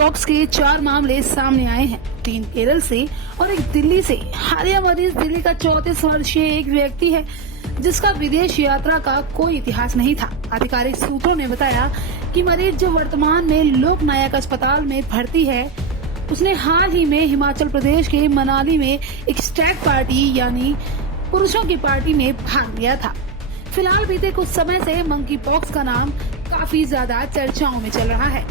Pox के 4 मामले सामने आए हैं, 3 केरल से और 1 दिल्ली से। हालिया मरीज दिल्ली का 34 वर्षीय एक व्यक्ति है जिसका विदेश यात्रा का कोई इतिहास नहीं था। आधिकारिक सूत्रों ने बताया कि मरीज जो वर्तमान में लोकनायक अस्पताल में भर्ती है, उसने हाल ही में हिमाचल प्रदेश के मनाली में एक स्टैग पार्टी यानी पुरुषों की पार्टी में भाग लिया था। फिलहाल बीते कुछ समय से मंकी पॉक्स का नाम काफी ज्यादा चर्चाओं में चल रहा है,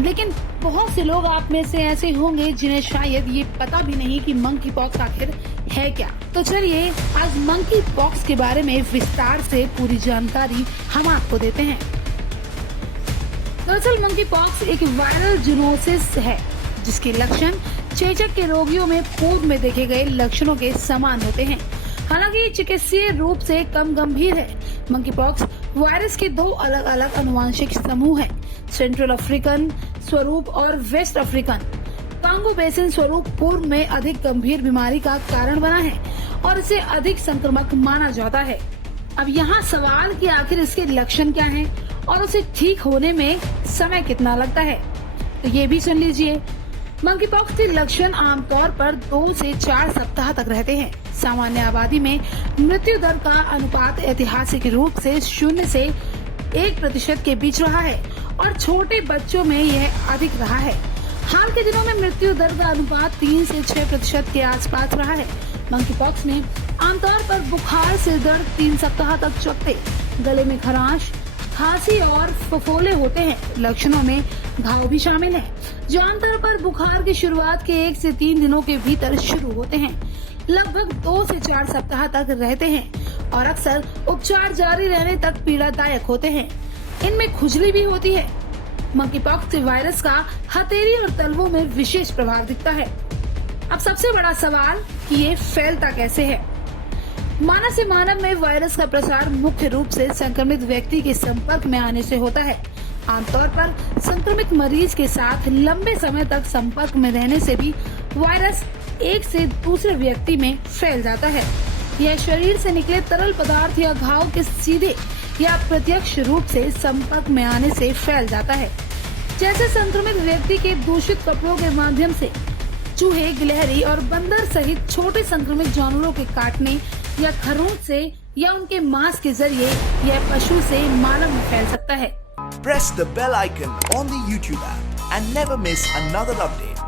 लेकिन बहुत से लोग आप में से ऐसे होंगे जिन्हें शायद ये पता भी नहीं कि मंकी पॉक्स आखिर है क्या। तो चलिए आज मंकी पॉक्स के बारे में विस्तार से पूरी जानकारी हम आपको देते हैं। दरअसल मंकी पॉक्स एक वायरल जूनोसिस है जिसके लक्षण चेचक के रोगियों में पूर्व में देखे गए लक्षणों के समान होते हैं। हालांकि चिकित्सीय रूप से कम गंभीर है। मंकी पॉक्स वायरस के 2 अलग अलग अनुवांशिक समूह हैं, सेंट्रल अफ्रीकन स्वरूप और वेस्ट अफ्रीकन। कांगो बेसिन स्वरूप पूर्व में अधिक गंभीर बीमारी का कारण बना है और इसे अधिक संक्रामक माना जाता है। अब यहाँ सवाल कि आखिर इसके लक्षण क्या हैं और उसे ठीक होने में समय कितना लगता है, तो ये भी सुन लीजिए। मंकी पॉक्स के लक्षण आमतौर पर 2 से 4 सप्ताह तक रहते हैं। सामान्य आबादी में मृत्यु दर का अनुपात ऐतिहासिक रूप से 0 से 1% के बीच रहा है और छोटे बच्चों में यह अधिक रहा है। हाल के दिनों में मृत्यु दर का अनुपात 3 से 6% के आसपास रहा है। मंकी पॉक्स में आमतौर पर बुखार, सिर दर्द 3 सप्ताह तक चलते, गले में खराश, खांसी और फफोले होते हैं। लक्षणों में घाव भी शामिल है जो आमतौर पर बुखार की शुरुआत के 1 से 3 दिनों के भीतर शुरू होते हैं, लगभग 2 से 4 सप्ताह तक रहते हैं और अक्सर उपचार जारी रहने तक पीड़ादायक होते हैं। इनमें खुजली भी होती है। मंकी पॉक्स के वायरस का हथेली और तलवों में विशेष प्रभाव दिखता है। अब सबसे बड़ा सवाल कि ये फैलता कैसे है। मानव से मानव में वायरस का प्रसार मुख्य रूप से संक्रमित व्यक्ति के संपर्क में आने से होता है। आमतौर पर संक्रमित मरीज के साथ लंबे समय तक संपर्क में रहने से भी वायरस एक से दूसरे व्यक्ति में फैल जाता है। यह शरीर से निकले तरल पदार्थ या घाव के सीधे या प्रत्यक्ष रूप से संपर्क में आने से फैल जाता है, जैसे संक्रमित व्यक्ति के दूषित कपड़ों के माध्यम से, चूहे, गिलहरी और बंदर सहित छोटे संक्रमित जानवरों के काटने या खरोंच से या उनके मांस के जरिए यह पशु से मानव में फैल सकता है। Press the bell icon on the YouTube app and never miss another update.